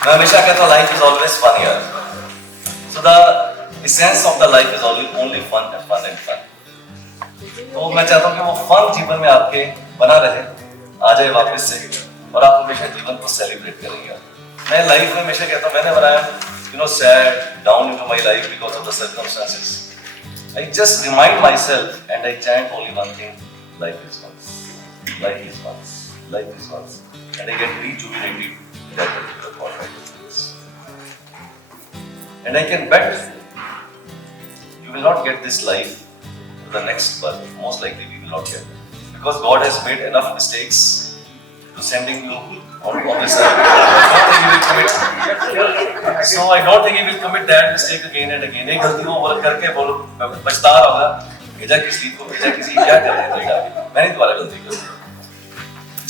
मैं हमेशा कहता हूँ लाइफ इज ऑलवेज फन यार. So the essence of the life is only fun and fun and fun. तो मैं चाहता हूँ कि वो फन जीवन में आपके बना रहे, आ जाए वापस से, और आप हमेशा जीवन को सेलिब्रेट करेंगे. मैं लाइफ में हमेशा कहता हूँ, मैंने बनाया sad down into my life because of the circumstances. I just remind myself and I chant only one thing: life is once, life is once, life is once, and I get rejuvenated in that particular thought process. And I can bet you will not get this life to the next birth. Most likely we will not get it, because God has made enough mistakes to sending you on this earth. So I don't think he will commit that mistake again and again. एक गलती को बोल करके बोलो पछता रहा होगा, भेजा किसी को, भेजा किसी क्या कर रहे थे, मैंने दोबारा गलती कर.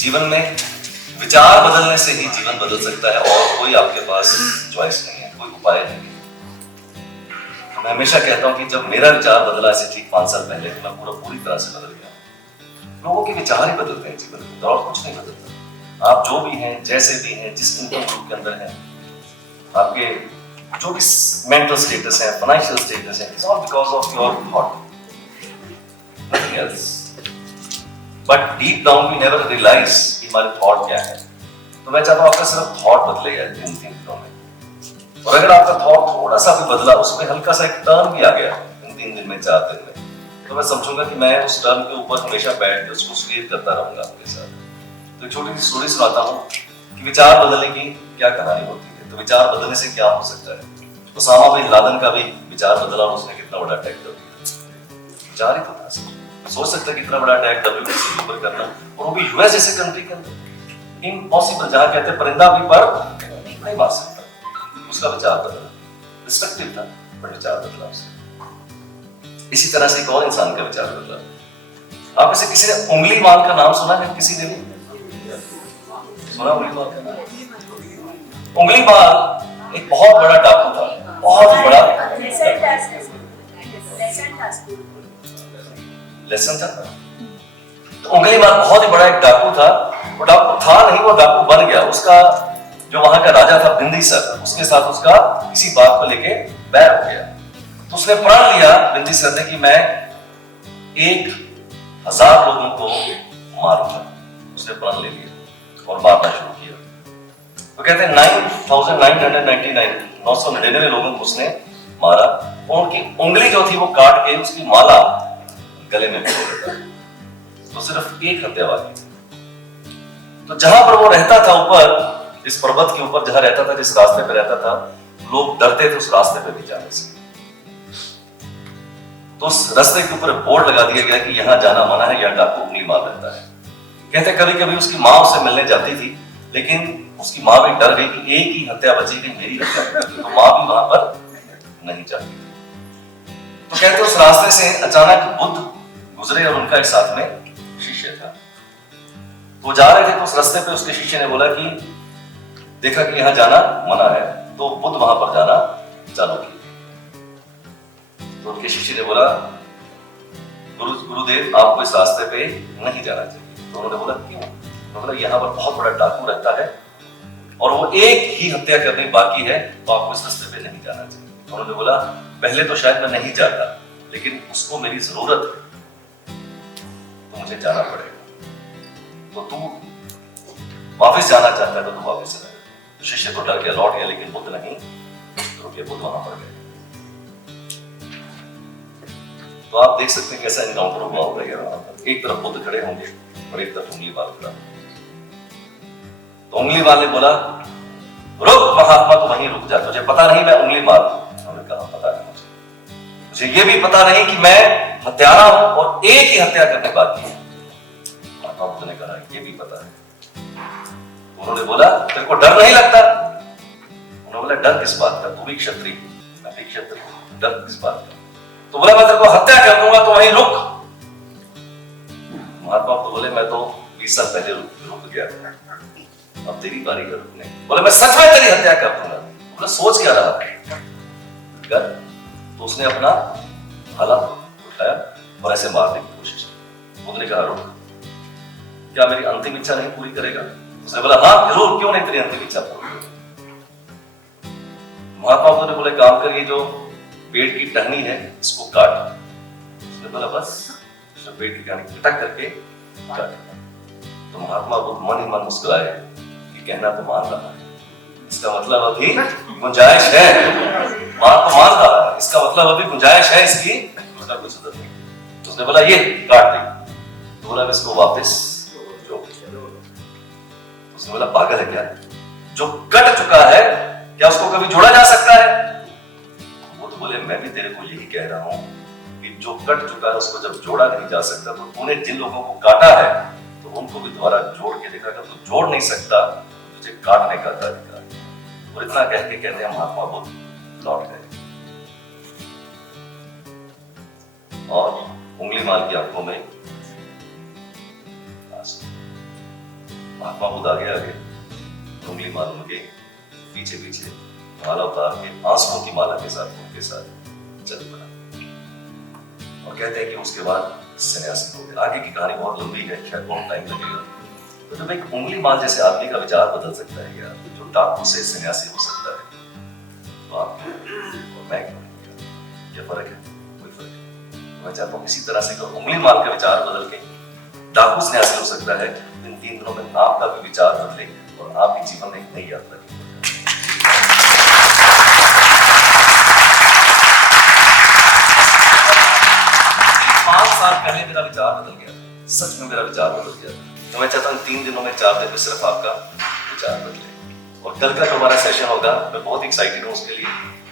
जीवन में विचार बदलने से ही जीवन बदल सकता है, और कोई आपके पास चॉइस नहीं है, कोई उपाय नहीं है. मैं हमेशा कहता हूँ कि जब मेरा विचार बदला ऐसे ठीक 5 साल पहले, तो मैं पूरी तरह से बदल गया. लोगों के विचार ही बदलते हैं जीवन में, और कुछ नहीं बदलता. आप जो भी हैं, जैसे भी हैं, जिस इनकम ग्रुप के अंदर हैं, आपके जो भी मेंटल स्टेटस है, फाइनेंशियल स्टेटस है, it's all because of your thought, nothing else. But deep down we never realise कि हमारे थॉट क्या है. तो मैं चाहता हूँ आपका सिर्फ थॉट बदलेगा इन 3 दिनों में. और अगर आपका थॉट थोड़ा सा भी बदला, उसमें हल्का सा एक टर्न भी आ गया इन 3 दिन में, 4 दिन में, तो मैं समझूंगा कि मैं उस टर्न के ऊपर हमेशा बैठ के उसको स्वीप करता रहूंगा आपके साथ. तो एक छोटी सी स्टोरी सुनाता हूँ कि विचार बदलने की क्या कहानी होती है. तो विचार बदलने से क्या हो सकता है. ओसामा बिन लादेन का भी विचार बदला, और उसने कितना बड़ा अटैक कर दिया. विचार ही तो था. सोच सकता कितना बड़ा अटैक WBC के ऊपर करना, और वो भी यूएस जैसे कंट्री के अंदर. इम्पॉसिबल. जहां कहते परिंदा भी पर नहीं मार सकता. उसका विचार बदला. डिस्ट्रक्टिव था, बट विचार बदला उसका. इसी तरह से एक और इंसान का विचार बदला. आप में से किसी ने उंगली माल का नाम सुना है? किसी ने नहीं सुना उंगली माल का नाम? उंगली माल एक बहुत बड़ा डाकू था, बहुत बड़ा. लेसन था. तो उंगली माल बहुत ही बड़ा एक डाकू था. वो डाकू था नहीं, वो डाकू बन गया. उसका जो वहां का राजा था बिंदीसर, उसके साथ उसका किसी बात को लेके बैर हो गया. तो उसने प्रण लिया बिंदीसर ने कि मैं 1000 लोगों को मारूंगा. उसने प्रण ले लिया और मारना शुरू किया. तो कहते हैं 9,999 लोगों को उसने मारा, और उनकी उंगली जो थी वो काट के उसकी माला गले में पहन लेता. तो सिर्फ एक हत्या बाकी थी. तो जहां पर वो रहता था, ऊपर इस पर्वत के ऊपर जहां रहता था, जिस रास्ते पे रहता था, लोग डरते थे उस रास्ते पे भी जाने से. तो उस रास्ते के ऊपर बोर्ड लगा दिया गया कि यहां जाना मना है, यहां डाकू उंगली मार लेता है. कहते कभी कभी उसकी माँ उससे मिलने जाती थी, लेकिन उसकी माँ भी डर गई कि एक ही हत्या बचेगी, मेरी हत्या, तो माँ भी वहां पर नहीं जाती. तो कहते उस रास्ते से अचानक बुद्ध गुजरे, और उनका एक साथ में शिष्य था. वो जा रहे थे, तो उस रास्ते पे उसके शिष्य ने बोला कि देखा कि यहाँ जाना मना है. तो बुद्ध वहां पर जाना चालू किया. तो उनके शिष्य ने बोला, गुरुदेव आपको इस रास्ते पे नहीं जाना चाहिए. तो उन्होंने बोला क्यों? तो बोला यहाँ पर बहुत बड़ा डाकू रहता है, और वो एक ही हत्या करनी बाकी है, तो आपको इस रास्ते पे नहीं जाना चाहिए. तो उन्होंने बोला पहले तो शायद मैं नहीं जाता, लेकिन उसको मेरी जरूरत है, तो मुझे जाना पड़ेगा. तो तू वापस जाना चाहता है तो तू वापस चला. तो शिष्य तो डर गया, लौट गया, लेकिन बुद्ध नहीं रुके. बुद्ध वहां पर गए. तो आप देख सकते हैं कैसा एनकाउंटर हुआ होगा यार. एक तरफ बुद्ध खड़े होंगे और एक तरफ उंगली माल खड़ा. तो उंगली माल ने बोला, रुक महात्मा, तो वहीं रुक जा, तुझे पता नहीं मैं उंगली मार. उन्होंने कहा पता नहीं मुझे ये भी पता नहीं कि मैं हत्यारा हूं और एक ही हत्या करने बाकी है. महात्मा बुद्ध ने कहा ये भी पता है. उन्होंने बोला तेरे को डर नहीं लगता? उन्होंने बोला डर किस बात का, तू भी क्षत्रिय, मैं भी क्षत्रिय, डर किस बात का? तो बोला मैं तेरे को हत्या कर दूंगा, तो वहीं रुक. महात्मा तो बोले मैं तो 20 साल पहले रुक गया, अब तेरी बारी है रुकने. बोले मैं सच में तेरी हत्या कर दूंगा. बोले सोच क्या रहा कर. तो उसने अपना भाला उठाया और ऐसे मारने की कोशिश की. बुद्ध ने कहा रुक, क्या मेरी अंतिम इच्छा नहीं पूरी करेगा? उसने बोला हाँ जरूर, क्यों नहीं तेरी अंतिम इच्छा पूरी. महात्मा बुद्ध ने बोले काम कर, ये जो पेड़ की टहनी है इसको काट। उसने बोला बस, उसने पेड़ की टहनी पटक करके काट। तो महात्मा बुद्ध मन ही मन मुस्कुराए कि कहना तो मान रहा है, इसका मतलब अभी गुंजाइश है। मान तो मान रहा है, इसका मतलब अभी गुंजाइश है इसकी, उसका कुछ जरूरत नहीं। तो उसने बोला ये काट दे। तो बोला इसको वापस जोड़। उसने बोला पागल है क्या, जो कट चुका है क्या उसको कभी जोड़ा जा सकता है? वो तो बोले मैं भी तेरे को यही कह रहा हूं कि जो कट चुका है उसको जब जोड़ा नहीं जा सकता, तो तूने जिन लोगों को काटा है तो उनको भी दोबारा जोड़ के देखा, अगर तू जोड़ नहीं सकता तुझे काटने का अधिकार है। और इतना कह के कहते हैं महात्मा बुद्ध लौट गए और उंगली मार की आंखों में महात्मा बुद्ध आगे आगे उंगली मार उनके पीछे पीछे माला उतार के आंसुओं की माला के साथ उनके साथ चल पड़ा। और कहते हैं कि उसके बाद सन्यासी हो गए। आगे की कहानी बहुत लंबी है, शायद बहुत टाइम लगेगा। तो जब एक उंगली मार जैसे आदमी का विचार बदल सकता है यार, तो जो डाकू से सन्यासी हो सकता है, तो आप और मैं क्यों नहीं? क्या फर्क है? कोई फर्क नहीं। मैं चाहता हूँ इसी तरह से उंगली मार का विचार बदल के डाकू सन्यासी हो सकता है। इन 3 दिनों में आपका भी विचार बदले और आपके जीवन में एक नई यात्रा की। 5 साल पहले मेरा विचार बदल गया, सच में मेरा विचार बदल गया। तो मैं चाहता हूँ 3 दिनों में 4 दिन में सिर्फ आपका विचार बदले। और कल का जो हमारा सेशन होगा, मैं बहुत एक्साइटेड हूँ उसके लिए।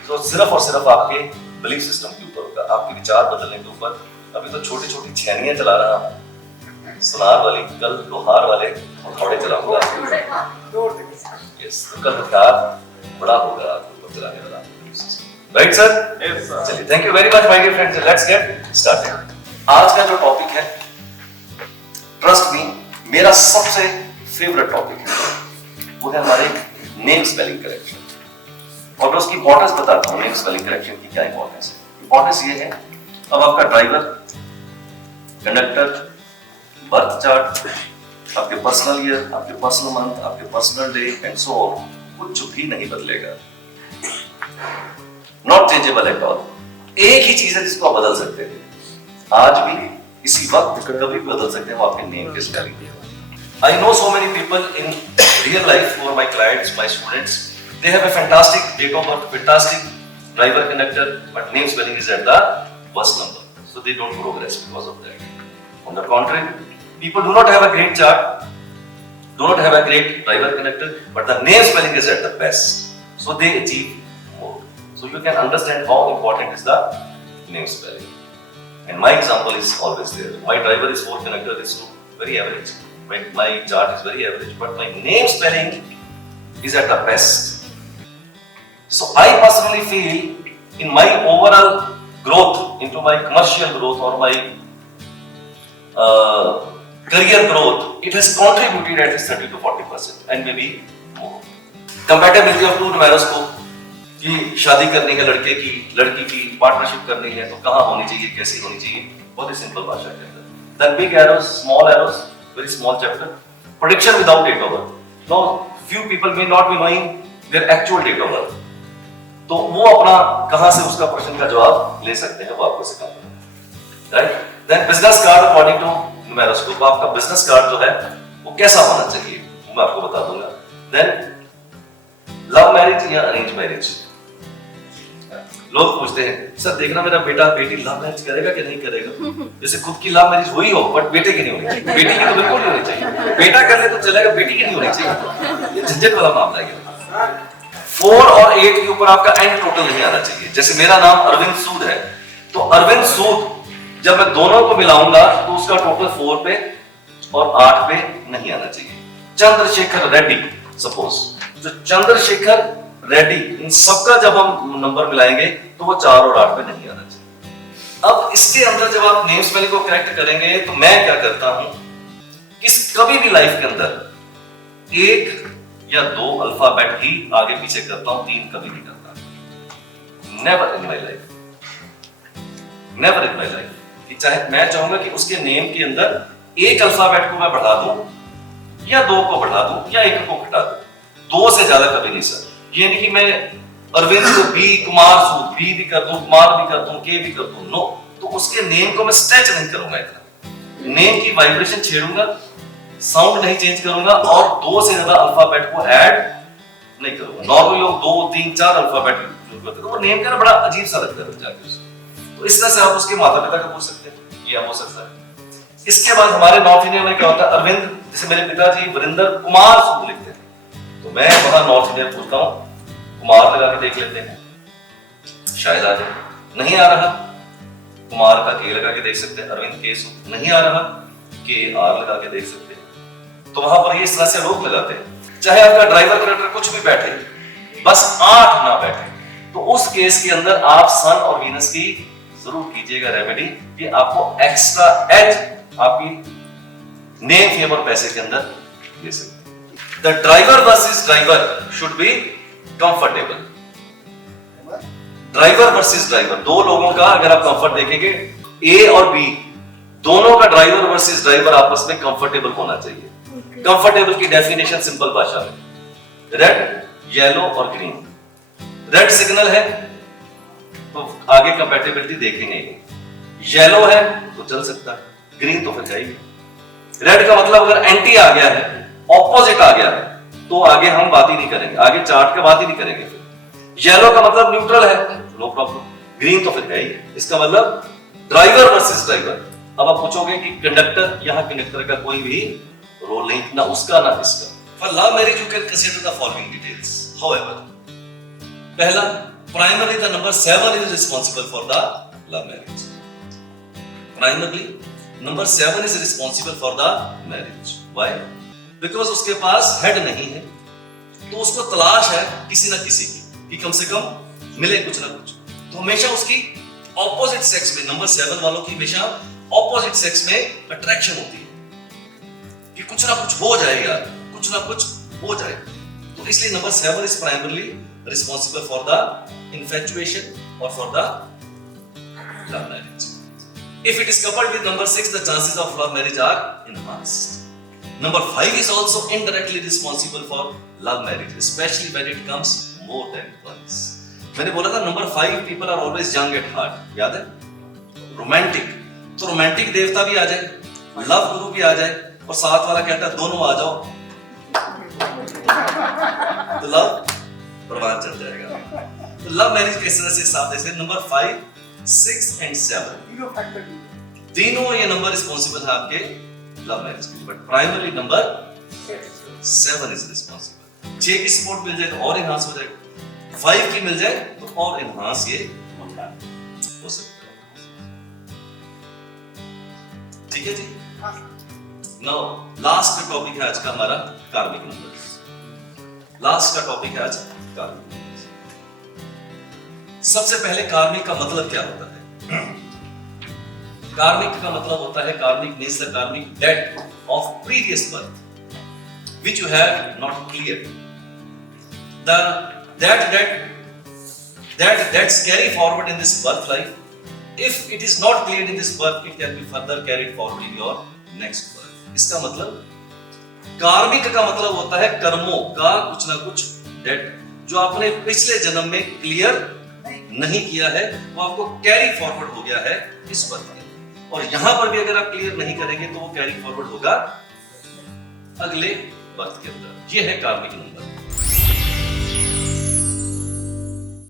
तो सिर्फ और सिर्फ आपके बिलीफ सिस्टम के ऊपर होगा, आपके विचार बदलने के ऊपर। अभी तो छोटी छोटी छैनियां चला रहा हूँ, सुनार वाली, कल लोहार वाले हथौड़े चलाऊंगा। यस, तो कल हथियार बड़ा होगा आपको चलाने वाला। Right sir? चलिए, thank you very much my dear friends, let's get started. आज का जो टॉपिक है, ट्रस्ट मी, मेरा सबसे फेवरेट टॉपिक है, वो है हमारे नेम स्पेलिंग करेक्शन। और मैं उसकी इंपॉर्टेंस बताता हूँ, नेम स्पेलिंग करेक्शन की क्या इंपॉर्टेंस है। इंपॉर्टेंस ये है, अब आपका ड्राइवर, कंडक्टर, बर्थ चार्ट, आपके पर्सनल ईयर, आपके पर्सनल मंथ, आपके personal day and so on, कुछ भी नहीं बदलेगा। Not changeable at all. एक ही चीज है जिसको आप बदल सकते हैं, आज भी इसी वक्त कभी भी बदल सकते हैं, वो आपके नेम के spelling. I know so many people in real life who are my clients, my students. They have a fantastic date of birth, fantastic driver, conductor, but name spelling is at the worst number, so they don't progress because of that. On the contrary, people do not have a great chart, do not have a great driver, conductor, but the name spelling is at the best, so they achieve more. So you can understand how important is the name spelling. And my example is always there. My driver is 4, conductor is 2, very average. My chart is very average, but my name spelling is at the best. So I personally feel in my overall growth, into my commercial growth or my career growth, it has contributed at least 30 to 40% and maybe more. Compatibility of two numerals को कि शादी करनी है लड़के की, लड़की की partnership करनी है तो कहाँ होनी चाहिए, कैसी होनी चाहिए, बहुत ही सिंपल भाषा के अंदर. Then big arrows, small arrows, very small chapter. Prediction without date of birth. Now few people may not be knowing their actual date of birth. तो वो अपना कहाँ से उसका प्रश्न का जवाब ले सकते हैं, वो आपको सिखाता है. Right? Then business card according to numeroscope. आपका business card जो है वो कैसा होना चाहिए, वो मैं आपको बता दूंगा. Then love marriage या arrange marriage. लोग पूछते हैं सर देखना मेरा बेटा बेटी लव मैरिज करेगा कि नहीं करेगा. जैसे खुद की लव मैरिज हुई हो बट बेटे की नहीं होनी चाहिए, बेटी की तो बिल्कुल नहीं होनी चाहिए. बेटा कर ले तो चलेगा, बेटी की नहीं होनी चाहिए. ये झंझट वाला मामला है. 4 और 8 के ऊपर आपका एंड टोटल नहीं आना चाहिए. जैसे मेरा नाम अरविंद सूद है तो अरविंद सूद जब मैं दोनों को मिलाऊंगा तो उसका टोटल 4 पे और 8 पे नहीं आना चाहिए. चंद्रशेखर रेड्डी सपोज, जो चंद्रशेखर रेड्डी, इन सबका जब हम नंबर मिलाएंगे तो वो 4 और 8 पे नहीं आना चाहिए. अब इसके अंदर जब आप नेम स्पेलिंग को करेक्ट करेंगे तो मैं क्या करता हूं, कभी भी लाइफ के अंदर 1 या 2 अल्फाबेट ही आगे पीछे करता हूं, 3 कभी नहीं करता. Never in my life, never in my life. चाहे मैं चाहूंगा कि उसके नेम के अंदर 1 अल्फाबेट को मैं बढ़ा दूं या 2 को बढ़ा दूं या 1 को घटा दूं, 2 से ज्यादा कभी नहीं सर. ये नहीं कि मैं अरविंद को बी कुमार सूद, बी भी कर दूं, कुमार भी कर दूं, के भी कर दूं, नो। तो उसके नेम को मैं स्ट्रेच नहीं करूंगा इतना, नेम की वाइब्रेशन छेड़ूंगा, साउंड नहीं चेंज करूंगा और 2 से ज्यादा अल्फाबेट को ऐड नहीं करूंगा। नॉर्मली लोग 2, 3, 4 अल्फाबेट यूज करते हैं, तो वो नेम का बड़ा अजीब सा लगता है जाके उसको। तो इस तरह से आप उसके माता पिता का पूछ सकते हैं, ये हो सकता है। इसके बाद हमारे नॉर्थ इंडिया में क्या होता है, अरविंद, जैसे मेरे पिताजी वरिंदर कुमार सूद लिखते हैं, तो मैं वहां नॉर्थ इंडिया पूछता हूँ, कुमार लगा के देख लेते हैं, शायद आ जाए। नहीं आ रहा, कुमार का के लगा के देख सकते हैं, अरविंद के सूद। नहीं आ रहा, के आर लगा के देख सकते हैं। तो वहां पर ये इस तरह से रोक लगाते हैं, चाहे आपका ड्राइवर करेक्टर कुछ भी बैठे, बस 8 ना बैठे, तो उस केस के अंदर आप सन और वीनस की जरूर कीजिएगा रेमेडी, कि आपको एक्स्ट्रा एज आपकी नेम फेम और पैसे के अंदर ले सकते। The driver versus driver should be comfortable. Driver versus driver, 2 लोगों का अगर आप कंफर्ट देखेंगे, ए और बी दोनों का ड्राइवर वर्सेस ड्राइवर आपस में कंफर्टेबल होना चाहिए। कंफर्टेबल की डेफिनेशन सिंपल भाषा में, रेड, येलो और ग्रीन। रेड सिग्नल है तो आगे कंपैटिबिलिटी देखेंगे, येलो है तो चल सकता है, ग्रीन तो फिर जाएगी। रेड का मतलब अगर एंटी आ गया है, ऑपोजिट आ गया है, तो आगे हम बात ही नहीं करेंगे, आगे चार्ट का बात ही नहीं करेंगे। फिर येलो का मतलब न्यूट्रल है, नो प्रॉब्लम, ग्रीन तो फिर है ही। इसका मतलब ड्राइवर वर्सेस ड्राइवर। अब आप पूछोगे कि कंडक्टर, यहां कंडक्टर का कोई भी रोल नहीं, ना उसका ना इसका। For love marriage you can consider the following details. However, पहला, primarily the number 7 is responsible for the love marriage. Primarily number 7 is responsible for the marriage. Why? Because उसके पास हेड नहीं है, तो उसको तलाश है किसी ना किसी की, कि कम से कम मिले कुछ ना कुछ। तो हमेशा उसकी ऑपोजिट सेक्स में, नंबर 7 वालों की हमेशा ऑपोजिट सेक्स में अट्रैक्शन होती है कि कुछ ना कुछ हो जाएगा, कुछ ना कुछ हो जाएगा। तो इसलिए number 7 is primarily responsible for the infatuation or for the love marriage. If it is coupled with number 6, the chances of love marriage are enhanced. Number 5 is also indirectly responsible for love marriage, especially when it comes more than once. मैंने बोला था number 5 people are always young at heart, याद है? Romantic, तो romantic देवता भी आ जाए, love गुरु भी आ जाए, और साथ वाला कहता है दोनों आ जाओ, तो लव प्रभाव चल जाएगा। तो लव मैरिज किस तरह से हिसाब दे सकते? नंबर 5, 6 एंड 7 तीनों ये नंबर रिस्पॉन्सिबल है आपके लव मैरिज के लिए, but primary number 7 is responsible. 6 की सपोर्ट मिल जाए तो और इनहांस हो जाएगा, 5 की मिल जाए तो और इनहांस ये हो सकता है। ठीक है जी। नाउ लास्ट का टॉपिक है आज का हमारा कार्मिक नंबर। लास्ट का टॉपिक है आज कार्मिक। सबसे पहले कार्मिक का मतलब क्या होता है? कार्मिक का मतलब होता है, karmic means the karmic debt of previous birth which you have not clear. That's carry forward in this birth life. If it is not cleared in this birth, it can be further carried forward in your next birth. इसका मतलब, कार्मिक का मतलब होता है कर्मों का कुछ ना कुछ डेट जो आपने पिछले जन्म में क्लियर नहीं किया है, वो आपको कैरी फॉरवर्ड हो गया है इस बर्थ में। और यहां पर भी अगर आप क्लियर नहीं करेंगे तो वो कैरी फॉरवर्ड होगा अगले बर्थ के अंदर। ये है कार्मिक नंबर।